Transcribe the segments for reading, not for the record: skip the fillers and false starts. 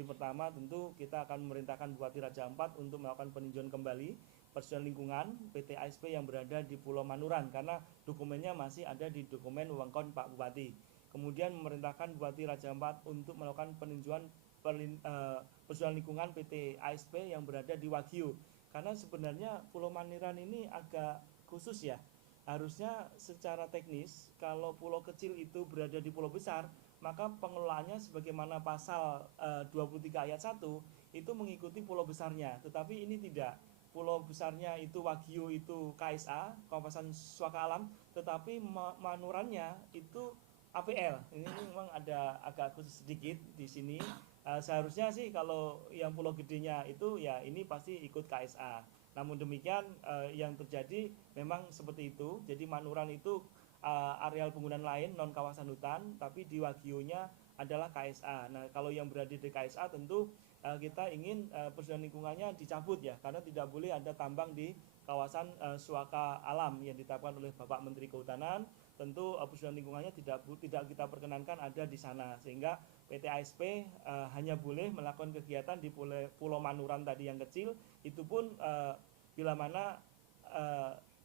Jadi pertama tentu kita akan memerintahkan Bupati Raja Ampat untuk melakukan peninjauan kembali persetujuan lingkungan PT ASP yang berada di Pulau Manuran karena dokumennya masih ada di dokumen wewengkon Pak Bupati. Kemudian memerintahkan Bupati Raja Ampat untuk melakukan peninjauan persetujuan lingkungan PT ASP yang berada di Wagyu. Karena sebenarnya Pulau Manuran ini agak khusus ya. Harusnya secara teknis kalau pulau kecil itu berada di pulau besar, maka pengelolaannya sebagaimana pasal 23 ayat 1 itu mengikuti pulau besarnya, tetapi ini tidak. Pulau besarnya itu Wagyu itu KSA, Kawasan Suaka Alam, tetapi Manurannya itu APL. Ini memang ada agak khusus sedikit di sini. Seharusnya sih kalau yang pulau gedenya itu ya ini pasti ikut KSA. Namun demikian yang terjadi memang seperti itu. Jadi Manuran itu areal penggunaan lain non kawasan hutan, tapi di Wagyunya adalah KSA. Nah, kalau yang berada di KSA tentu kita ingin persetujuan lingkungannya dicabut ya, karena tidak boleh ada tambang di kawasan Suaka Alam yang ditetapkan oleh Bapak Menteri Kehutanan. Tentu persetujuan lingkungannya tidak kita perkenankan ada di sana, sehingga PT ASP hanya boleh melakukan kegiatan di Pulau Manuran tadi yang kecil, itu pun bila mana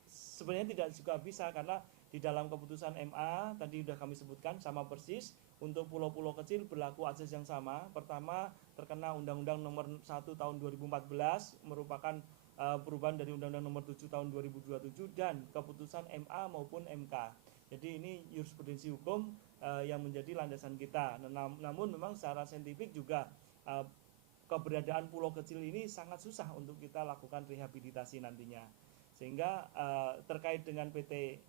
sebenarnya tidak juga bisa karena di dalam keputusan MA tadi sudah kami sebutkan sama persis untuk pulau-pulau kecil berlaku azas yang sama. Pertama terkena Undang-Undang Nomor 1 Tahun 2014 merupakan perubahan dari Undang-Undang Nomor 7 Tahun 2027 dan keputusan MA maupun MK. Jadi ini jurisprudensi hukum yang menjadi landasan kita. Namun memang secara saintifik juga keberadaan pulau kecil ini sangat susah untuk kita lakukan rehabilitasi nantinya. Sehingga terkait dengan PT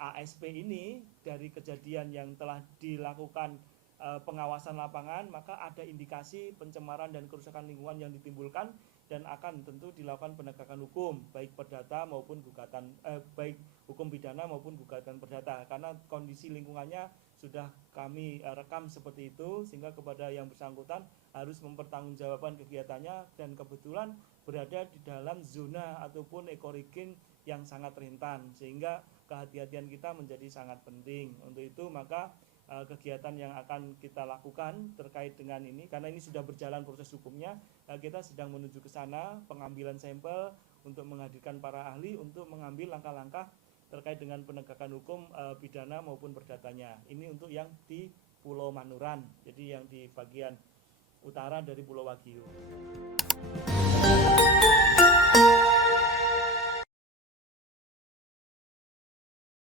ASP ini dari kejadian yang telah dilakukan pengawasan lapangan, maka ada indikasi pencemaran dan kerusakan lingkungan yang ditimbulkan dan akan tentu dilakukan penegakan hukum baik perdata maupun gugatan baik hukum pidana maupun gugatan perdata, karena kondisi lingkungannya sudah kami rekam seperti itu, sehingga kepada yang bersangkutan harus mempertanggungjawabkan kegiatannya dan kebetulan berada di dalam zona ataupun ekoregionik yang sangat rentan, sehingga kehati-hatian kita menjadi sangat penting. Untuk itu maka kegiatan yang akan kita lakukan terkait dengan ini, karena ini sudah berjalan proses hukumnya, kita sedang menuju ke sana pengambilan sampel untuk menghadirkan para ahli untuk mengambil langkah-langkah terkait dengan penegakan hukum pidana maupun perdatanya. Ini untuk yang di Pulau Manuran, jadi yang di bagian utara dari Pulau Wagyu.